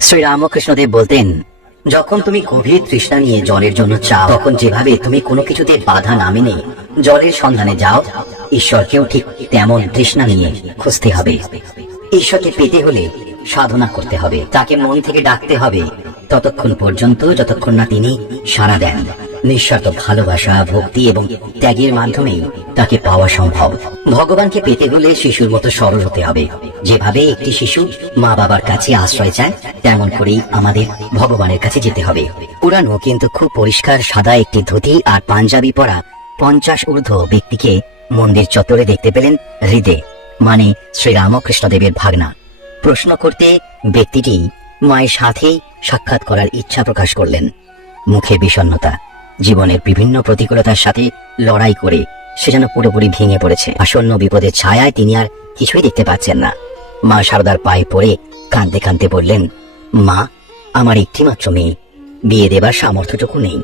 শ্রীরামকৃষ্ণদেব বলতেন, যখন তুমি গভীর তৃষ্ণা নিয়ে জলের জন্য চাও, তখন যেভাবে তুমি কোনো কিছুতে বাধা না মেনে জলের সন্ধানে যাও, ঈশ্বরকেও ঠিক তেমন তৃষ্ণা নিয়ে খুঁজতে হবে। ঈশ্বরকে পেতে হলে সাধনা করতে হবে। তাকে মন থেকে ডাকতে হবে। ততক্ষণ পর্যন্ত, যতক্ষণ না তিনি সাড়া দেন। নিঃস্বার্থ ভালোবাসা, ভক্তি এবং ত্যাগের মাধ্যমেই তাকে পাওয়া সম্ভব। ভগবানকে পেতে হলে শিশুর মতো সরল হতে হবে। যেভাবে একটি শিশু মা বাবার কাছে আশ্রয় চায়, তেমন করেই আমাদের ভগবানের কাছে যেতে হবে। পুরানো কিন্তু খুব পরিষ্কার, সাদা একটি ধুতি আর পাঞ্জাবি পরা পঞ্চাশ ঊর্ধ্ব ব্যক্তিকে মন্দির চত্বরে দেখতে পেলেন হৃদে মানে শ্রীরামকৃষ্ণদেবের ভাগনা। প্রশ্ন করতে ব্যক্তিটি মায়ের সাথেই সাক্ষাৎ করার ইচ্ছা প্রকাশ করলেন। মুখে বিষণ্ণতা। জীবনের বিভিন্ন প্রতিকূলতার সাথে লড়াই করে সে যেন পুরোপুরি ভেঙে পড়েছে। আসন্ন বিপদের ছায়ায় তিনি আর কিছুই দেখতে পাচ্ছেন না। মা সারদার পায়ে পড়ে কাঁদতে কাঁদতে বললেন, মা, আমার একটি মাত্র মেয়ে। বিয়ে দেবার সামর্থ্যটুকু নেই।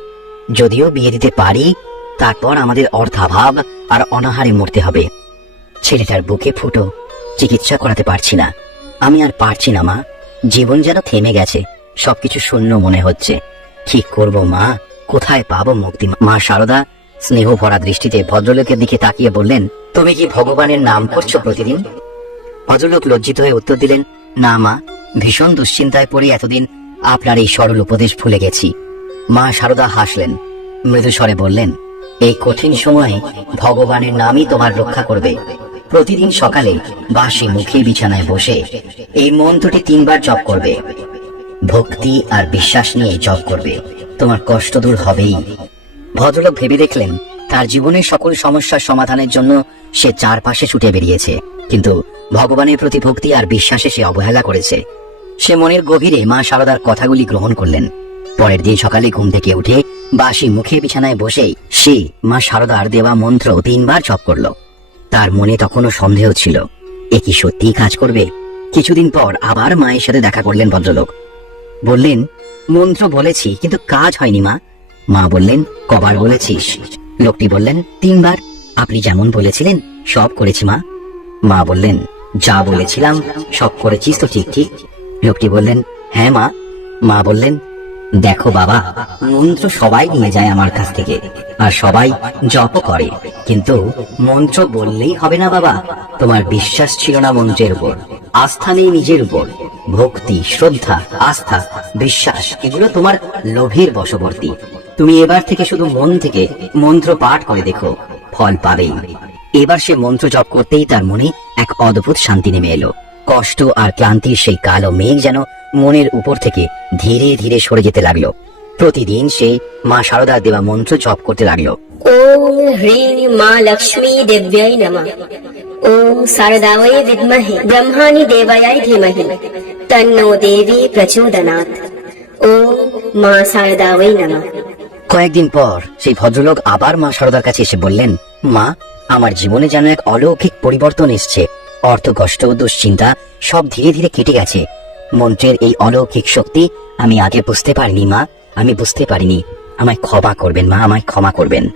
যদিও বিয়ে দিতে পারি, তারপর আমাদের অর্থাভাব আর অনাহারে মরতে হবে। ছেলেটার বুকে ফুটো, চিকিৎসা করাতে পারছি না। আমি আর পারছি না, মা। জীবন যেন থেমে গেছে। সবকিছু শূন্য মনে হচ্ছে। কি করব, মা? কোথায় পাবো মুক্তি? মা সারদা, স্নেহ ভরা দৃষ্টিতে ভদ্রলোকের দিকে তাকিয়ে বললেন, তুমি কি ভগবানের নাম করছ প্রতিদিন? ভদ্রলোক লজ্জিত হয়ে উত্তর দিলেন, না মা, ভীষণ দুশ্চিন্তায় পড়ে এতদিন আপনার এই সরল উপদেশ ভুলে গেছি। মা সারদা হাসলেন মৃদু স্বরে বললেন, এই কঠিন সময়ে ভগবানের নামই তোমার রক্ষা করবে। প্রতিদিন সকালে বাসি মুখে বিছানায় বসে এই মন্ত্রটি তিনবার জপ করবে। ভক্তি আর বিশ্বাস নিয়ে জপ করবে। তোমার কষ্ট দূর হবেই। ভদ্রলোক ভেবে দেখলেন, তার জীবনের সকল সমস্যার সমাধানের জন্য সে চারপাশে ছুটে বেরিয়েছে। কিন্তু ভগবানের প্রতি ভক্তি আর বিশ্বাসে সে অবহেলা করেছে। সে মনের গভীরে মা শারদার কথাগুলি গ্রহণ করলেন। পরের দিন সকালে ঘুম থেকে উঠে বাসি মুখে বিছানায় বসেই সে মা সারদার দেওয়া মন্ত্র তিনবার জপ করল। তার মনে তখনও সন্দেহ ছিল, এ কি সত্যিই কাজ করবে? কিছুদিন পর আবার মায়ের সাথে দেখা করলেন ভদ্রলোক। বললেন মন্ত্র বলেছি, কিন্তু কাজ হয়নি, মা। মা বললেন, কবার বলেছিস? লোকটি বললেন, তিনবার। আপনি যেমন বলেছিলেন, সব করেছি, মা। মা বললেন, যা বলেছিলাম, সব করেছিস তো ঠিক ঠিক। লোকটি বললেন হ্যাঁ মা। মা বললেন, দেখো বাবা, মন্ত্র সবাই নিয়ে যায় আমার কাছ থেকে, আর সবাই জপ করে। কিন্তু মন্ত্র বললেই হবে না বাবা। তোমার বিশ্বাস ছিল না মন্ত্রের উপর, আস্থা নেই নিজের উপর। ভক্তি, শ্রদ্ধা, আস্থা, বিশ্বাস, এগুলো তোমার লোভের বশবর্তী। তুমি এবার থেকে শুধু মন থেকে মন্ত্র পাঠ করে দেখো, ফল পাবেই। এবার সে মন্ত্র জপ করতেই তার মনে এক অদ্ভুত শান্তি নেমে এলো। কষ্ট আর ক্লান্তির সেই কালো মেঘ যেন মনের উপর থেকে ধীরে ধীরে সরে যেতে লাগল। প্রতিদিন সে মা সারদার দেবা মন্ত্র জপ করতে লাগল। ওম হ্রিং মা লক্ষ্মী দেব্যাই নমঃ। ওম শারদায় বিদমহে ব্রহ্মানি দেবায়াই ধীমহি। তন্নো দেবী প্রচোদনাথ ওম মা সারদা ওই নামা কয়েকদিন পর সেই ভদ্রলোক আবার মা সারদার কাছে এসে বললেন, মা, আমার জীবনে যেন এক অলৌকিক পরিবর্তন এসছে। অর্থ কষ্ট দুশ্চিন্তা সব ধীরে ধীরে কেটে গেছে। মন্ত্রের এই অলৌকিক শক্তি আমি আগে বুঝতে পারিনি, মা। আমি বুঝতে পারিনি। আমায় ক্ষমা করবেন, মা, আমায় ক্ষমা করবেন।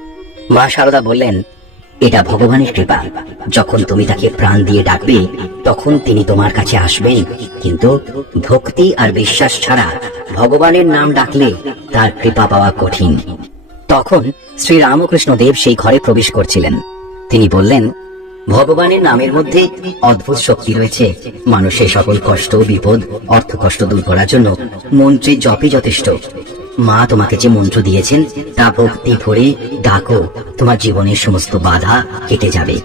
মা সারদা বললেন এটা ভগবানের কৃপা। যখন তুমি তাকে প্রাণ দিয়ে ডাকবে, তখন তিনি তোমার কাছে আসবেন। কিন্তু ভক্তি আর বিশ্বাস ছাড়া ভগবানের নাম ডাকলে তার কৃপা পাওয়া কঠিন। তখন শ্রী রামকৃষ্ণ দেব সেই ঘরে প্রবেশ করছিলেন। তিনি বললেন, ভগবানের নামের মধ্যে অদ্ভুত শক্তি রয়েছে। মানুষের সকল কষ্ট, বিপদ অর্থ কষ্ট দূর করার জন্য মন্ত্রী জপই যথেষ্ট। মা তোমাকে যে মন্ত্র দিয়েছেন, তা ভক্তি ভরে ডাকো, তোমার জীবনের সমস্ত বাধা কেটে যাবে।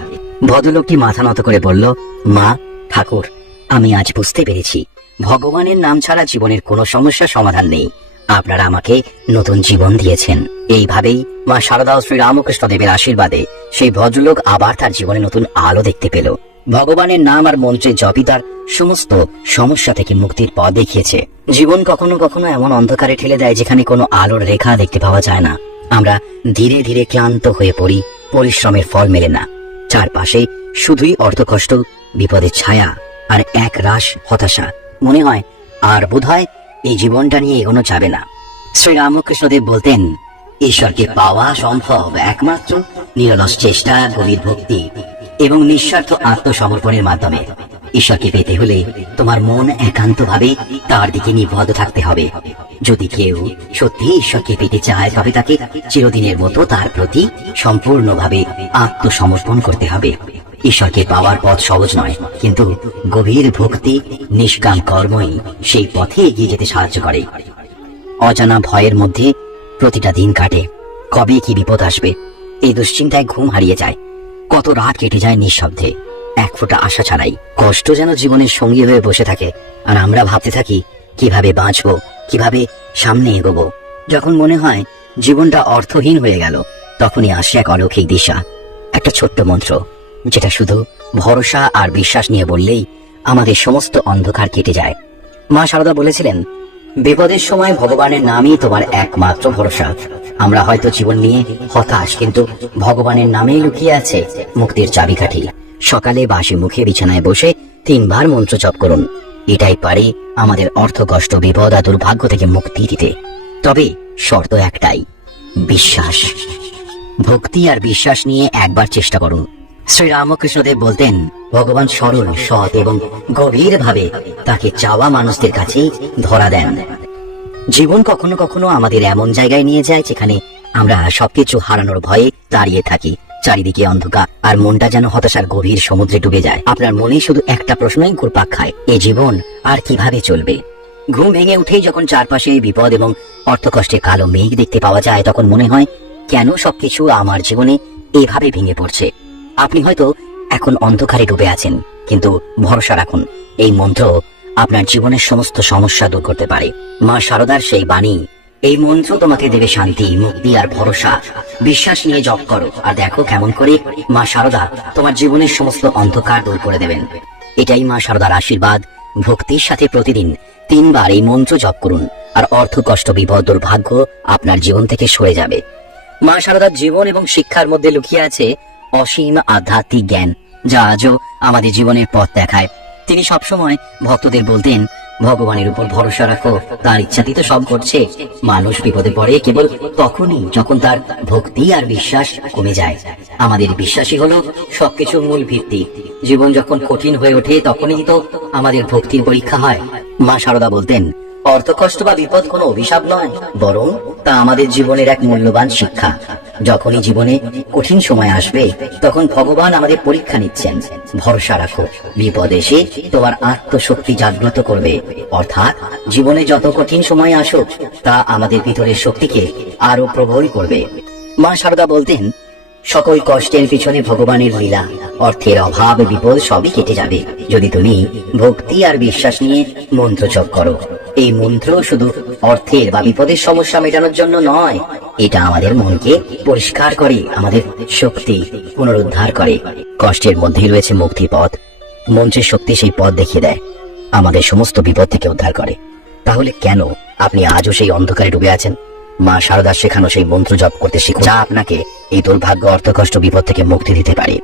ভদ্রলোকটি মাথা নত করে বলল, মা, ঠাকুর, আমি আজ বুঝতে পেরেছি। ভগবানের নাম ছাড়া জীবনের কোনো সমস্যা সমাধান নেই। আপনারা আমাকে নতুন জীবন দিয়েছেন। এইভাবেই মা শারদা শ্রী রামকৃষ্ণ দেবের আশীর্বাদে সেই ভদ্রলোক আবার তার জীবনে নতুন আলো দেখতে পেল। ভগবানের নাম আর মন্ত্রে জপই তার সমস্ত সমস্যা থেকে মুক্তির পথ দেখিয়েছে। জীবন কখনো কখনো এমন অন্ধকারে ঠেলে দেয় যেখানে কোনো আলোর রেখা দেখতে পাওয়া যায় না। আমরা ধীরে ধীরে ক্লান্ত হয়ে পড়ি, পরিশ্রমের ফল মেলে না। চারপাশে শুধুই অর্থকষ্ট, বিপদের ছায়া আর এক রাশ হতাশা। মনে হয়, আর বোধহয় এই জীবনটা নিয়ে এগোনো যাবে না। শ্রী রামকৃষ্ণদেব বলতেন, ঈশ্বরকে পাওয়া সম্ভব একমাত্র নিরলস চেষ্টা, গভীর ভক্তি। এবং নিঃস্বার্থ আত্মসমর্পণের মাধ্যমে। ঈশ্বরকে পেতে হলে তোমার মন একান্তভাবে তার দিকে নিবদ্ধ থাকতে হবে। যদি কেউ সত্যি ঈশ্বরকে পেতে চায়, তবে তাকে চিরদিনের মতো তার প্রতি সম্পূর্ণভাবে আত্মসমর্পণ করতে হবে। ঈশ্বরকে পাওয়ার পথ সহজ নয়, কিন্তু গভীর ভক্তি, নিষ্কাম কর্মই সেই পথে এগিয়ে যেতে সাহায্য করে। অজানা ভয়ের মধ্যে প্রতিটা দিন কাটে। কবে কি বিপদ আসবে? এই দুশ্চিন্তায় ঘুম হারিয়ে যায়। কত রাত কেটে যায় নিঃশব্দে। এক ফোঁটা আশা ছাড়াই কষ্ট যেন জীবনের সঙ্গী হয়ে বসে থাকে, আর আমরা ভাবতে থাকি, কীভাবে বাঁচবো, কীভাবে সামনে এগোবো। যখন মনে হয় জীবনটা অর্থহীন হয়ে গেল, তখনই আসে এক অলৌকিক দিশা, একটা ছোট্ট মন্ত্র, যেটা শুধু ভরসা আর বিশ্বাস নিয়ে বললেই আমাদের সমস্ত অন্ধকার কেটে যায়। মা সারদা বলেছিলেন, বিপদের সময় ভগবানের নামই তোমার একমাত্র ভরসা। আমরা হয়তো জীবন নিয়ে হতাশ, কিন্তু ভগবানের নামেই লুকিয়ে আছে মুক্তির চাবিকাঠি। সকালে বাসি মুখে বিছানায় বসে তিনবার মন্ত্র জপ করুন। এটাই পারে আমাদের অর্থ কষ্ট বিপদ আর দুর্ভাগ্য থেকে মুক্তি দিতে। তবে শর্ত একটাই, বিশ্বাস। ভক্তি আর বিশ্বাস নিয়ে একবার চেষ্টা করুন। শ্রী রামকৃষ্ণদেব বলতেন, ভগবান সরল, সৎ এবং গভীর ভাবে তাকে চাওয়া মানুষদের কাছেই ধরা দেন। জীবন কখনো কখনো আমাদের এমন জায়গায় নিয়ে যায় যেখানে আমরা সবকিছু হারানোর ভয়ে দাঁড়িয়ে থাকি। চারিদিকে অন্ধকার আর মনটা যেন হতাশার গভীর সমুদ্রে ডুবে যায়। আপনার মনে শুধু একটা প্রশ্নই ঘুরপাক খায়, এ জীবন আর কীভাবে চলবে? ঘুম ভেঙে উঠেই যখন চারপাশে বিপদ এবং অর্থকষ্টে কালো মেঘ দেখতে পাওয়া যায়, তখন মনে হয়, কেন সবকিছু আমার জীবনে এভাবে ভেঙে পড়ছে? আপনি হয়তো এখন অন্ধকারে ডুবে আছেন, কিন্তু ভরসা রাখুন, এই মন্ত্র আপনার জীবনের সমস্ত সমস্যা দূর করতে পারে। মা শারদার সেই বাণী, এই মন্ত্র তোমাকে দেবে শান্তি, মুক্তি আর ভরসা। বিশ্বাস নিয়ে জপ করো আর দেখো কেমন করে মা শারদা তোমার জীবনের সমস্ত অন্ধকার দূর করে দেবেন। এটাই মা শারদার আশীর্বাদ। ভক্তির সাথে প্রতিদিন তিনবার এই মন্ত্র জপ করুন আর অর্থ, কষ্ট, বিপদ, দুর্ভাগ্য আপনার জীবন থেকে সরে যাবে। মা শারদার জীবন এবং শিক্ষার মধ্যে লুকিয়ে আছে অসীম আধ্যাত্মিক জ্ঞান। যা আজও আমাদের জীবনের পথ দেখায়। তিনি সবসময় ভক্তদের বলতেন, ভগবানের উপর ভরসা রাখো, তার ইচ্ছাতেই তো সব ঘটছে। মানুষ বিপদে পড়ে কেবল তখনই যখন তার ভক্তি আর বিশ্বাস কমে যায়। আমাদের বিশ্বাসই হলো সবকিছুর মূল ভিত্তি। জীবন যখন কঠিন হয়ে ওঠে তখনই তো আমাদের ভক্তির পরীক্ষা হয়। মা সারদা বলতেন অর্থকষ্ট বা বিপদ কোনো অভিশাপ নয়, বরং তা আমাদের জীবনের এক মূল্যবান শিক্ষা। যখনই জীবনে কঠিন সময় আসবে, তখন ভগবান আমাদের পরীক্ষা নিচ্ছেন। ভরসা রাখো, বিপদ এসে তোমার আত্মশক্তি জাগ্রত করবে। অর্থাৎ জীবনে যত কঠিন সময় আসুক, তা আমাদের ভিতরের শক্তিকে আরও প্রবল করবে। মা সারদা বলতেন, সকল কষ্টের পিছনে ভগবানের লীলা, অর্থের অভাব, বিপদ সবই কেটে যাবে। যদি তুমি ভক্তি আর বিশ্বাস নিয়ে মন্ত্র জপ করো এই মন্ত্র শুধু অর্থের বা বিপদের সমস্যা মেটানোর জন্য নয়, এটা আমাদের মনকে পরিষ্কার করে, আমাদের শক্তি পুনরুদ্ধার করে। কষ্টের মধ্যেই রয়েছে মুক্তির পথ। মন্ত্রের শক্তি সেই পথ দেখিয়ে দেয়, আমাদের সমস্ত বিপদ থেকে উদ্ধার করে। তাহলে কেন আপনি আজও সেই অন্ধকারে ডুবে আছেন? মা শারদার শেখানো সেই মন্ত্র জপ করতে শিখুন, যা আপনাকে এই দুর্ভাগ্য, অর্থকষ্ট, বিপদ থেকে মুক্তি দিতে পারে।